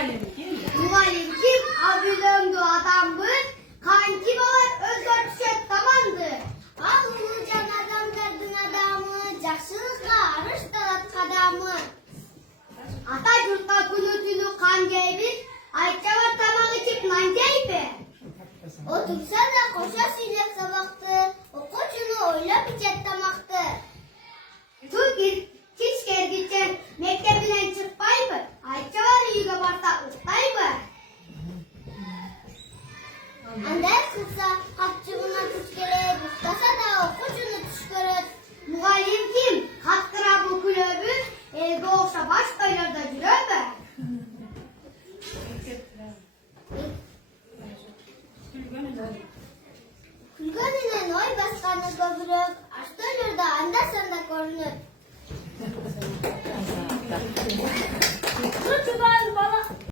Muallim kim? Muallim kim? Abidöndü adamdır. Kanki var, özgür düşet tamandır. Ağlıcan adamdardın adamı, Caşılıkla arış dalat kadamı. Ata yurtta kulütülü kan